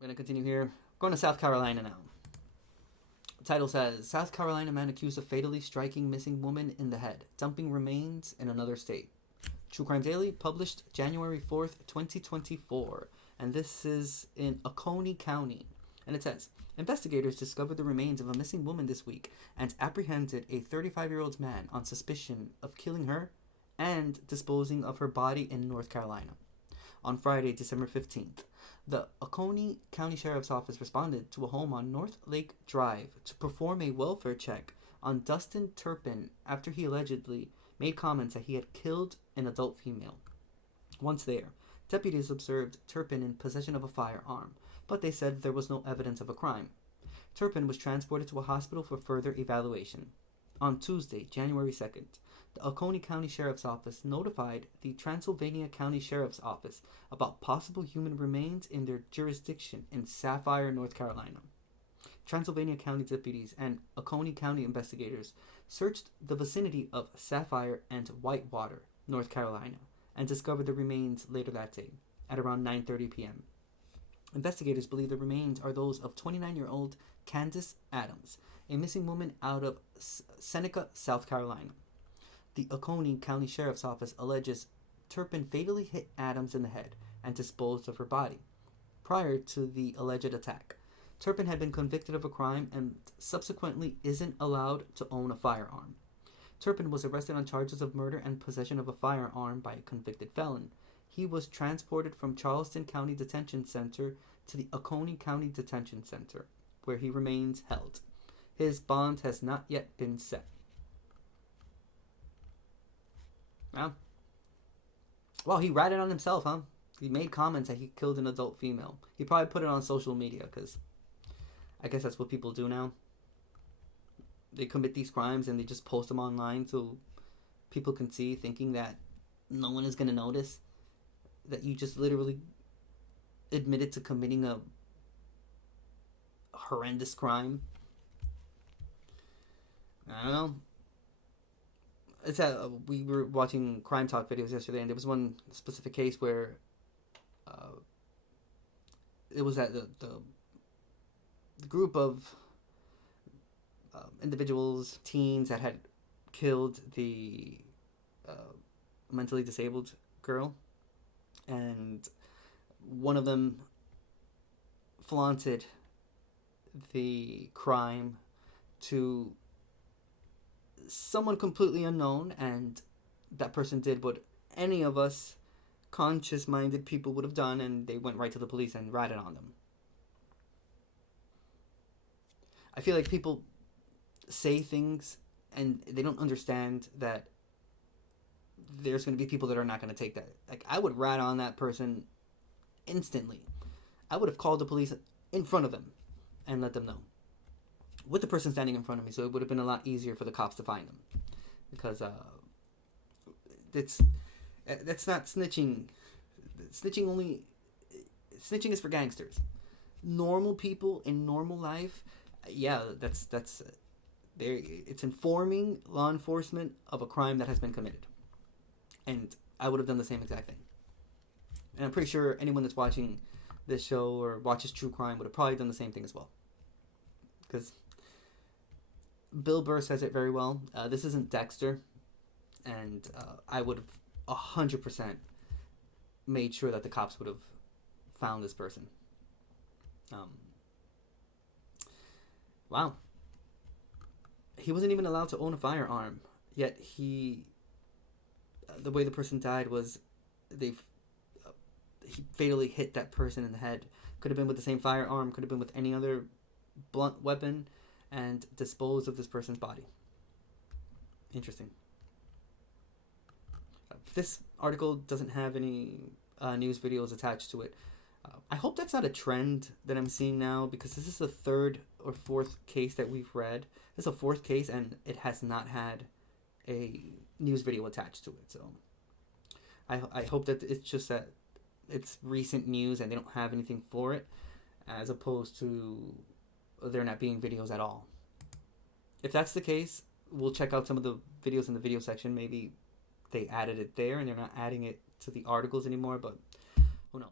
We're going to continue here. Going to South Carolina now. The title says, South Carolina man accused of fatally striking missing woman in the head, dumping remains in another state. True Crime Daily, published January 4th, 2024. And this is in Oconee County. And it says, investigators discovered the remains of a missing woman this week and apprehended a 35-year-old man on suspicion of killing her and disposing of her body in North Carolina. On Friday, December 15th, the Oconee County Sheriff's Office responded to a home on North Lake Drive to perform a welfare check on Dustin Turpin after he allegedly made comments that he had killed an adult female. Once there, deputies observed Turpin in possession of a firearm, but they said there was no evidence of a crime. Turpin was transported to a hospital for further evaluation. On Tuesday, January 2nd, the Oconee County Sheriff's Office notified the Transylvania County Sheriff's Office about possible human remains in their jurisdiction in Sapphire, North Carolina. Transylvania County deputies and Oconee County investigators searched the vicinity of Sapphire and Whitewater, North Carolina, and discovered the remains later that day, at around 9:30 p.m. Investigators believe the remains are those of 29-year-old Candace Adams, a missing woman out of Seneca, South Carolina. The Oconee County Sheriff's Office alleges Turpin fatally hit Adams in the head and disposed of her body. Prior to the alleged attack, Turpin had been convicted of a crime and subsequently isn't allowed to own a firearm. Turpin was arrested on charges of murder and possession of a firearm by a convicted felon. He was transported from Charleston County Detention Center to the Oconee County Detention Center, where he remains held. His bond has not yet been set. Well, he ratted on himself, huh? He made comments that he killed an adult female. He probably put it on social media, because I guess that's what people do now. They commit these crimes and they just post them online so people can see, thinking that no one is going to notice that you just literally admitted to committing a horrendous crime. I don't know. It's we were watching Crime Talk videos yesterday, and there was one specific case where it was that the group of individuals, teens, that had killed the mentally disabled girl, and one of them flaunted the crime to someone completely unknown, and that person did what any of us conscious-minded people would have done, and they went right to the police and ratted on them. I feel like people say things and they don't understand that there's going to be people that are not going to take that. Like, I would rat on that person instantly. I would have called the police in front of them and let them know, with the person standing in front of me, so it would have been a lot easier for the cops to find them. Because that's not snitching. Snitching is for gangsters. Normal people in normal life, yeah, that's there. It's informing law enforcement of a crime that has been committed, and I would have done the same exact thing. And I'm pretty sure anyone that's watching this show or watches true crime would have probably done the same thing as well. Because Bill Burr says it very well. This isn't Dexter, and I would have 100% made sure that the cops would have found this person. Wow. He wasn't even allowed to own a firearm, yet the way the person died was he fatally hit that person in the head. Could have been with the same firearm, could have been with any other blunt weapon, and disposed of this person's body. Interesting. This article doesn't have any news videos attached to it. I hope that's not a trend that I'm seeing now, because this is the third or fourth case that we've read. This is a fourth case, and it has not had a news video attached to it. So I hope that it's just that it's recent news and they don't have anything for it, as opposed to there not being videos at all. If that's the case, we'll check out some of the videos in the video section. Maybe they added it there and they're not adding it to the articles anymore, but who knows.